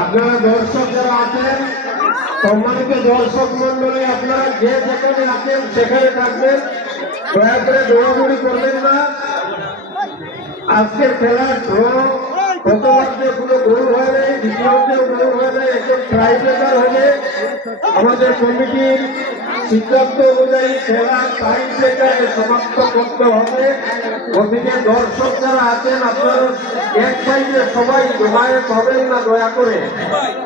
আপনারা দর্শক যারা আছেন, সম্মানিত দর্শক মন্ডলী, আপনারা যে যেখানে আছেন সেখানে থাকবেন, দয়া করে দৌড়াদৌড়ি করবেন না। আজকের খেলার ড্র গতবারে কোনো গোল হয় নাই, দ্বিতীয়তেও গোল হয় নাই, একজন ট্রাইব্রেকার হবে। আমাদের কমিটির সিদ্ধান্ত অনুযায়ী খেলা ট্রাইব্রেকারে সমাপ্ত করতে হবে। ওদিকে দর্শক যারা আছেন আপনারা এক সাইডে সবাই জমায়েত হবেন না, দয়া করে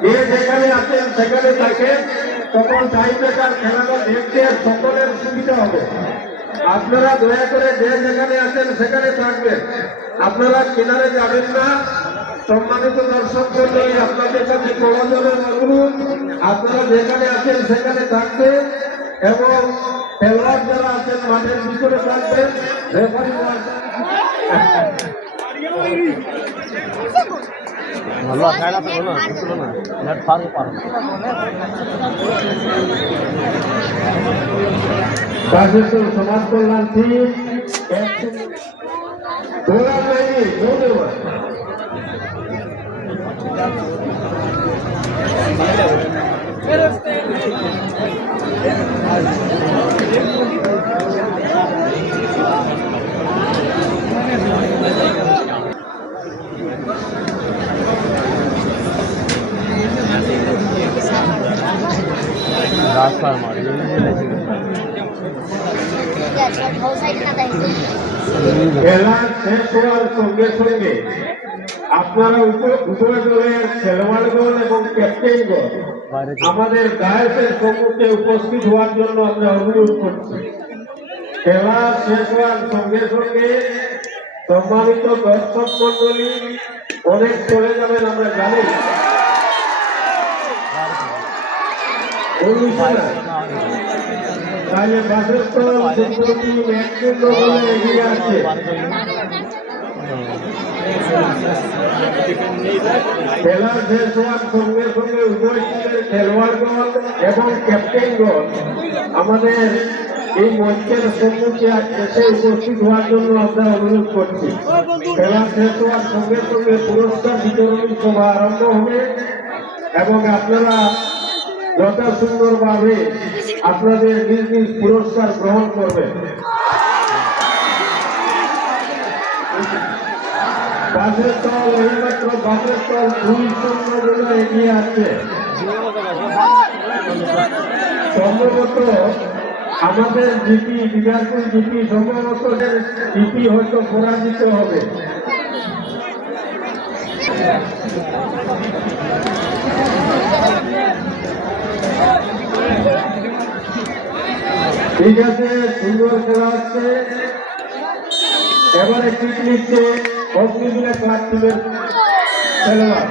যে যেখানে আছেন সেখানে থাকেন, তখন ট্রাইব্রেকার খেলাটা দেখতে সকলের সুবিধা হবে। আপনারা দয়া করে যে যেখানে আছেন সেখানে থাকবেন, আপনারা কিনারে যাবেন না। সম্মানিত দর্শক মন্ডলী, আপনাদের কাছে প্রয়োজনের অনুরোধ, আপনারা যেখানে আছেন সেখানে থাকবেন এবং খেলোয়াড় যারা আছেন মাঠের ভিতরে থাকবেন। রেফারি ভালো খায় না তো বলো না নেট ফার্ম পারো বাজেপুর সমাজ কল্যাণ টিম গোলা লাইনি ধন্যবাদ। রাস্তার মারি খেলা শেষ হওয়ার সঙ্গে সঙ্গে আপনারা উভয় দলের খেলোয়াড়গণ এবং ক্যাপ্টেনগণ আমাদের গায়কের সম্মুখে উপস্থিত হওয়ার জন্য আমরা অনুরোধ করছি। খেলা শেষ হওয়ার সঙ্গে সঙ্গে সম্মানিত দর্শক মন্ডলী অনেক চলে যাবেন আমরা জানি, তাহলে বাসের তল এগিয়ে আছে। খেলা শেষ হওয়ার সঙ্গে সঙ্গে উভয় টিমের খেলোয়াড়গণ এবং ক্যাপ্টেনগণ আমাদের এই মঞ্চের সম্মুখে এসে উপস্থিত হওয়ার জন্য আমরা অনুরোধ করছি। খেলা শেষ হওয়ার সঙ্গে সঙ্গে পুরস্কার বিতরণী সভা আরম্ভ হবে এবং আপনারা যথা সুন্দরভাবে আপনাদের নিজ নিজ পুরস্কার গ্রহণ করবেন। বাসের দল এইমাত্র বাসের দল 2-0 এগিয়ে আছে। সম্ভবত আমাদের জিপি বিরাটপুর জিপি সম্ভবত জিপি হয়তো পরাজিত হবে। ঠিক আছে, সুন্দর খেলা হচ্ছে। এবারে কিক নিচ্ছে অগ্নিবীরা ক্লাব টিমের খেলোয়াড়।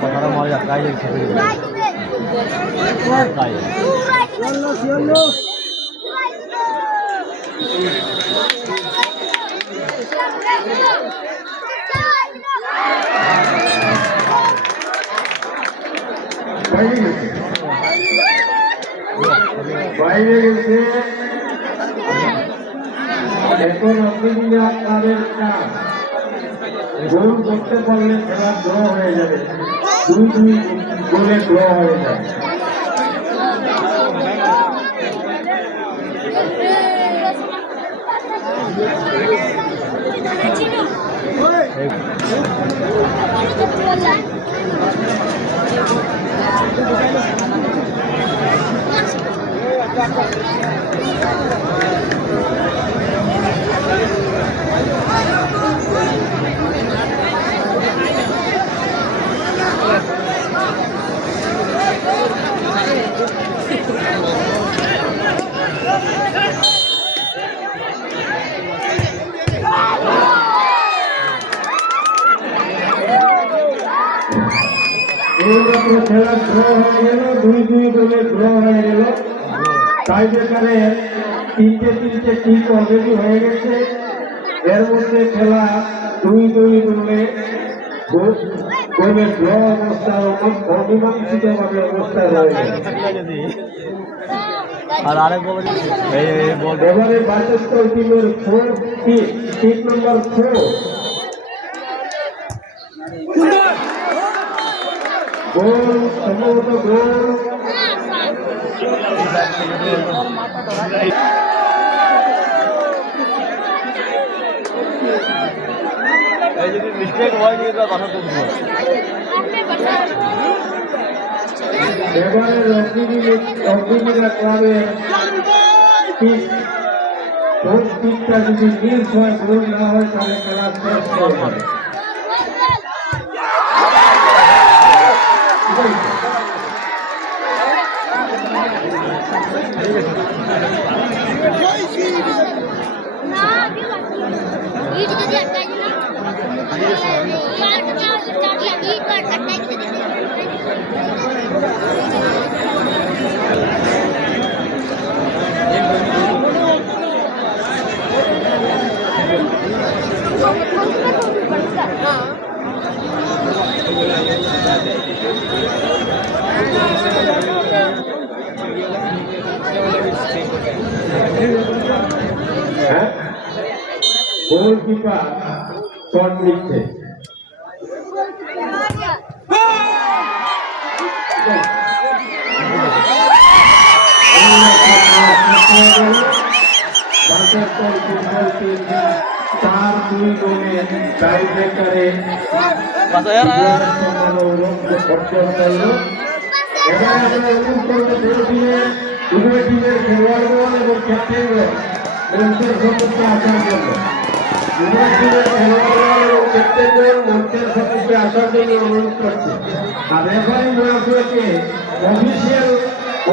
কথাটা মারি আটকাই যাচ্ছে বাইরে গেছে। এখন অগ্নিবীরা ক্লাবের কাজ গোল করতে পারলে খেলা ড্র হয়ে যাবে, 2-2 গোলে ড্র হয়ে যাবে। খেলা ড্র হয়ে গেল, 2-2 গোলে ড্র হয়ে গেল। টাইব্রেকারে 3টে কিক অলরেডি হয়ে গেছে। এর মধ্যে খেলা 2-2 গোলে গোলের ড্র অবস্থা অমীমাংসিত ভাবে অবস্থা রয়েছে। আর আরেক বল এবারে বাচস্পতি টিমের 3 নম্বর 4 গোল, সম্ভবত গোল। এই যদি মিস্টেক হয় নি তা বাসা করব এবারে অগ্নিবীরা ক্লাবের পিচটা যদি মিস হয়, গোল না হয়, তাহলে খেলা শেষ হয়ে যাবে। গোলকিপার শট নিচ্ছে। উভয় টিমের খেলোয়াড়গণ এবং ক্যাপ্টেনগণ মঞ্চের সম্মুখে আসার জন্য উভয় টিমের খেলোয়াড়গণ এবং ক্যাপ্টেনগণ মঞ্চের সম্মুখে আসার জন্য অনুরোধ করছে। আর রেফারি মহাশয়কে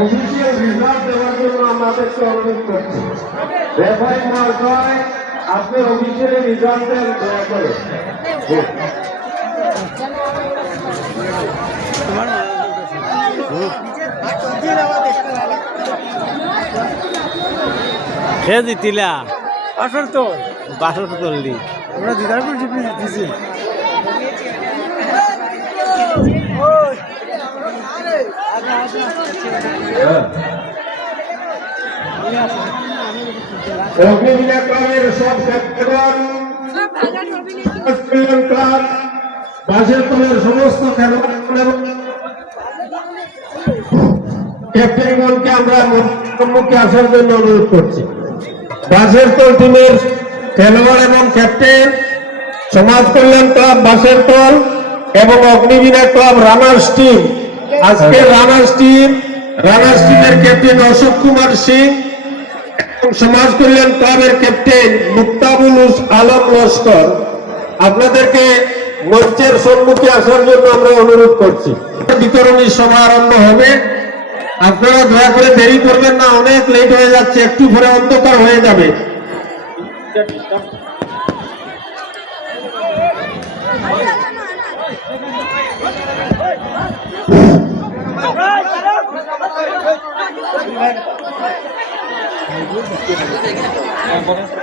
অফিসিয়াল রিজাল্ট দেওয়ার জন্য আমাদেরকে অনুরোধ করছি। রেফারি মহাশয়, আপনি অফিসিয়ালি রিজাল্ট দেন দয়া করে। খেয়ে দিতিলা আসল তো বাসর করলি আমরা দিদার করে দিছি অগ্নিবীরা ক্লাবের সব ক্যাপ্টেন, ক্লাব বাসের তলের সমস্ত খেলোয়াড় এবং ক্যাপ্টেনগণকে আমরা সম্মুখে আসার জন্য অনুরোধ করছি। বাসের তল টিমের খেলোয়াড় এবং ক্যাপ্টেন, সমাজ কল্যাণ ক্লাব বাসের তল এবং অগ্নিবীরা ক্লাব রানার্স টিম। আজকে রানার্স টিমের ক্যাপ্টেন অশোক কুমার সিং এবং সমাজ কল্যাণ ক্লাবের ক্যাপ্টেন মুক্তাবুল আলম লস্কর, আপনাদেরকে মঞ্চের সম্মুখে আসার জন্য আমরা অনুরোধ করছি। বিতরণী সভা আরম্ভ হবে, আপনারা দয়া করে দেরি করবেন না, অনেক লেট হয়ে যাচ্ছে, একটু পরে অন্ধকার হয়ে যাবে। Right.